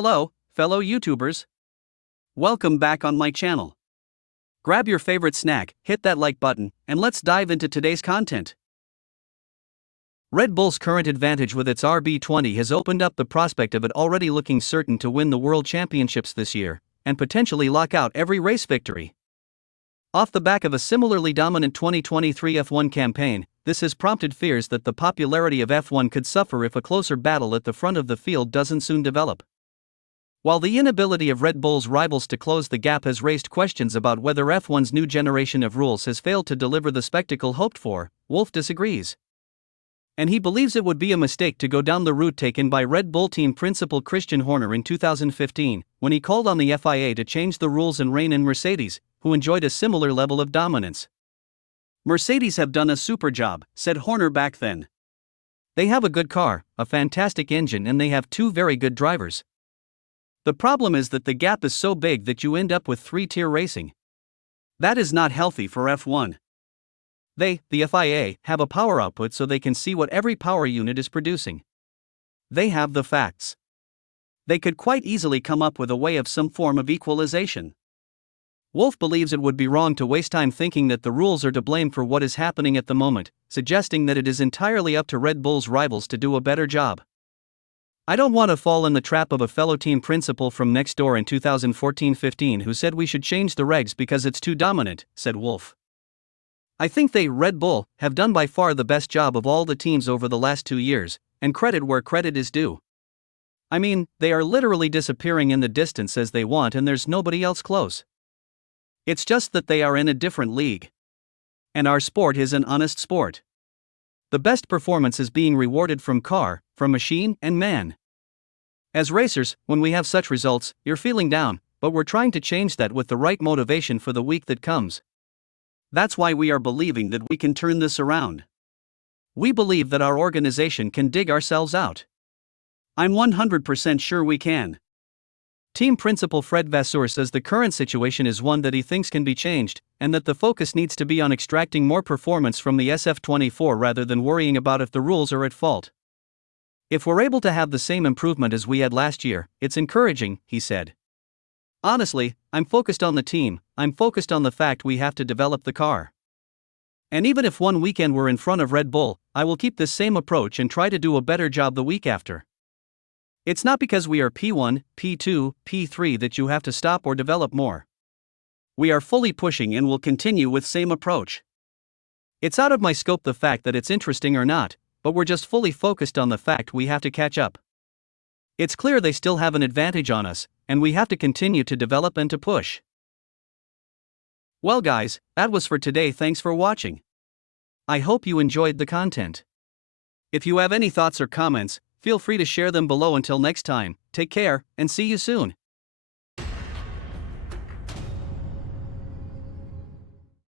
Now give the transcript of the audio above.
Hello, fellow YouTubers. Welcome back on my channel. Grab your favorite snack, hit that like button, and let's dive into today's content. Red Bull's current advantage with its RB20 has opened up the prospect of it already looking certain to win the World Championships this year, and potentially lock out every race victory. Off the back of a similarly dominant 2023 F1 campaign, this has prompted fears that the popularity of F1 could suffer if a closer battle at the front of the field doesn't soon develop. While the inability of Red Bull's rivals to close the gap has raised questions about whether F1's new generation of rules has failed to deliver the spectacle hoped for, Wolff disagrees. And he believes it would be a mistake to go down the route taken by Red Bull team principal Christian Horner in 2015, when he called on the FIA to change the rules and rein in Mercedes, who enjoyed a similar level of dominance. "Mercedes have done a super job," said Horner back then. "They have a good car, a fantastic engine, and they have two very good drivers. The problem is that the gap is so big that you end up with three-tier racing. That is not healthy for F1. They, the FIA, have a power output so they can see what every power unit is producing. They have the facts. They could quite easily come up with a way of some form of equalization." Wolff believes it would be wrong to waste time thinking that the rules are to blame for what is happening at the moment, suggesting that it is entirely up to Red Bull's rivals to do a better job. "I don't want to fall in the trap of a fellow team principal from next door in 2014-15 who said we should change the regs because it's too dominant," said Wolff. "I think they, Red Bull, have done by far the best job of all the teams over the last 2 years, and credit where credit is due. I mean, they are literally disappearing in the distance as they want and there's nobody else close. It's just that they are in a different league. And our sport is an honest sport. The best performance is being rewarded from car, from machine, and man. As racers, when we have such results, you're feeling down, but we're trying to change that with the right motivation for the week that comes. That's why we are believing that we can turn this around. We believe that our organization can dig ourselves out. I'm 100% sure we can." Team principal Vasseur says the current situation is one that he thinks can be changed, and that the focus needs to be on extracting more performance from the SF24 rather than worrying about if the rules are at fault. "If we're able to have the same improvement as we had last year, it's encouraging," he said. "Honestly, I'm focused on the team, I'm focused on the fact we have to develop the car. And even if one weekend we're in front of Red Bull, I will keep this same approach and try to do a better job the week after. It's not because we are P1, P2, P3 that you have to stop or develop more. We are fully pushing and will continue with same approach. It's out of my scope the fact that it's interesting or not, but we're just fully focused on the fact we have to catch up. It's clear they still have an advantage on us, and we have to continue to develop and to push." Well guys, that was for today. Thanks for watching. I hope you enjoyed the content. If you have any thoughts or comments, feel free to share them below. Until next time, take care, and see you soon.